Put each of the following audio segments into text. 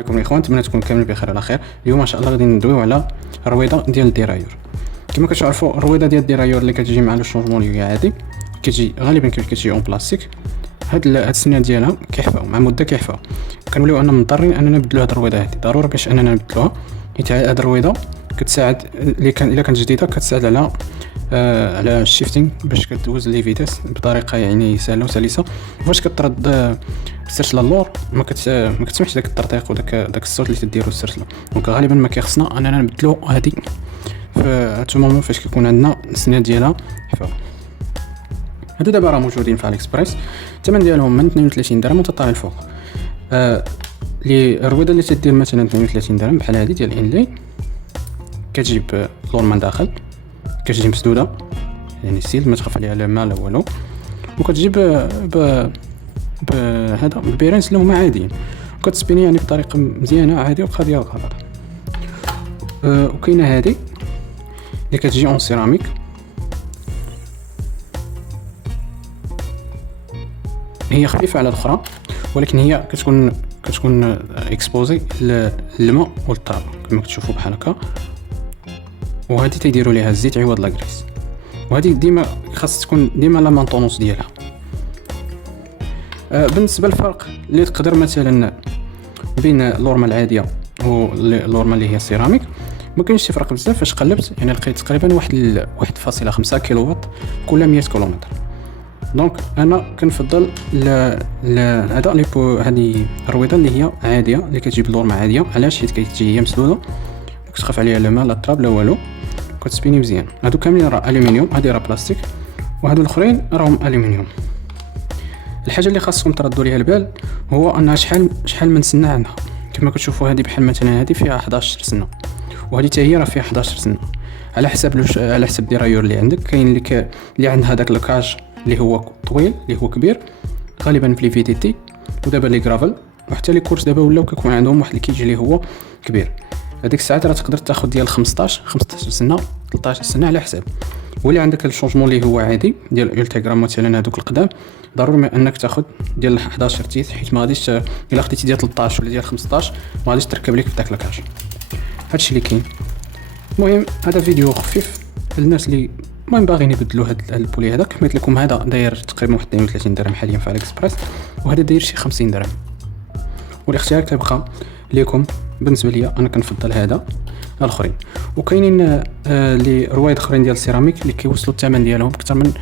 عليكم الاخوان، نتمنى تكونوا كاملين بخير على خير. اليوم ان شاء الله غادي ندويو على الرويضه ديال الديرايور. كما كتعرفوا الرويضه ديال الديرايور اللي كتجي مع لو شونجمون اللي هي عادي كتجي غالبا كتجي اون بلاستيك. هاد السنان ديالها كيحفاو مع مده كيحفاو، كنوليو اننا مضطرين اننا نبدلوا هاد الرويضه هادي ضروري باش اننا نبدلوها، حيت هاد الرويضه كتساعد الا كانت جديده كتساعد على الشيفتينغ باش كدوز لي فيتاس بطريقه يعني سهله وسلسه. فاش كترد السرسله اللور ما كتسمحش داك الترطيق وداك الصوت اللي تديرو السرسله. دونك غالبا ما كيخصنا اننا نبدلو هادي في هاد المومون فاش كيكون عندنا السنان ديالها حفاو. هادو دابا راه موجودين في الاكسبريس، الثمن ديالهم من 32 درهم وتطالع الفوق. لي الرويضه اللي تدير مثلا 32 درهم بحال هادي ديال انلي كتجيب لور من داخل، كتجي مسدوده يعني سيل ما تخاف عليها لا ما لا والو، وكتجيب هذا البيرنس اللي هما عاديين وكتسبيني يعني بطريقه مزيانه عادي وقضيه غلط. وكاينه هذه اللي كتجي اون سيراميك، هي خفيفه على الاخرى ولكن هي كتكون اكسبوزي للماء والتراب كما كتشوفوا بحال هكا. وهذه تيديروا ليها الزيت عوض لاكريس، وهذه ديما خاص تكون ديما لا مانطونونس ديالها. بالنسبه للفرق اللي تقدر مثلا بين لورما العاديه ولورما اللي هي سيراميك ما كاينش شي فرق بزاف. فاش قلبت يعني لقيت تقريبا 1.5 كيلو وات كل 100 كيلومتر. دونك انا كنفضل هذا هذه الرويضه اللي هي عاديه اللي كتجيب لورما عاديه. علاش؟ حيت كتجي هي مسدوده كتخاف عليها لا ما لا التراب لا والو، كتسبيني مزيان. هادو كاملين راه الومنيوم، هادي راه بلاستيك وهادو الاخرين راهم الومنيوم. الحاجه اللي خاصكم تردوا ليها البال هو انها شحال من سنه عندها. كما كتشوفوا هذه بحال مثلا هذه فيها 11 سنه وهذه حتى هي راه فيها 11 سنه على حسب الديرايور اللي عندك. كاين اللي عندها داك الكاج اللي هو طويل اللي هو كبير غالبا في لي في تي تي، ودابا لي غرافل وحتى لي كورس دابا ولاو كيكون عندهم واحد الكيج اللي هو كبير. هذيك الساعات راه تقدر تاخذ ديال 15 سنه 13 سنه على حساب. واللي عندك الشونجمون اللي هو عادي ديال التيغرام مثلا هذوك القدام ضروري انك تاخذ ديال 11 تيث، حيت ما غاديش الا خديتي ديال 13 ولا ديال 15 ما غاديش تركب لك في داك لاكاج. هادشي اللي كاين. المهم هذا فيديو خفيف للناس اللي المهم باغيين يبدلوا هاد البولي هذا. كما قلت لكم هذا داير تقريبا 32 درهم حاليا في الاكسبريس، وهذا داير شي 50 درهم. والاختيار كيبقى ليكم. بالنسبه لي انا كنفضل هذا الاخرين. وكاينين لي روايد اخرين ديال السيراميك اللي كيوصلوا الثمن ديالهم اكثر من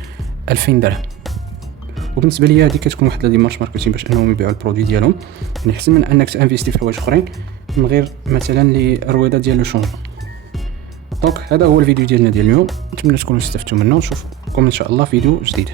2000 درهم. وبالنسبه لي هذه كتكون واحد لا ديمارش ماركتينغ باش انهم يبيعوا البرودوي ديالهم، يعني احسن من انك تانفيستي في حوايج اخرين من غير مثلا لي الرويضه ديال لو شونجمون. دونك هذا هو الفيديو ديالنا ديال اليوم، نتمنى تكونوا استفدتوا منه. نشوفكم ان شاء الله فيديو جديد.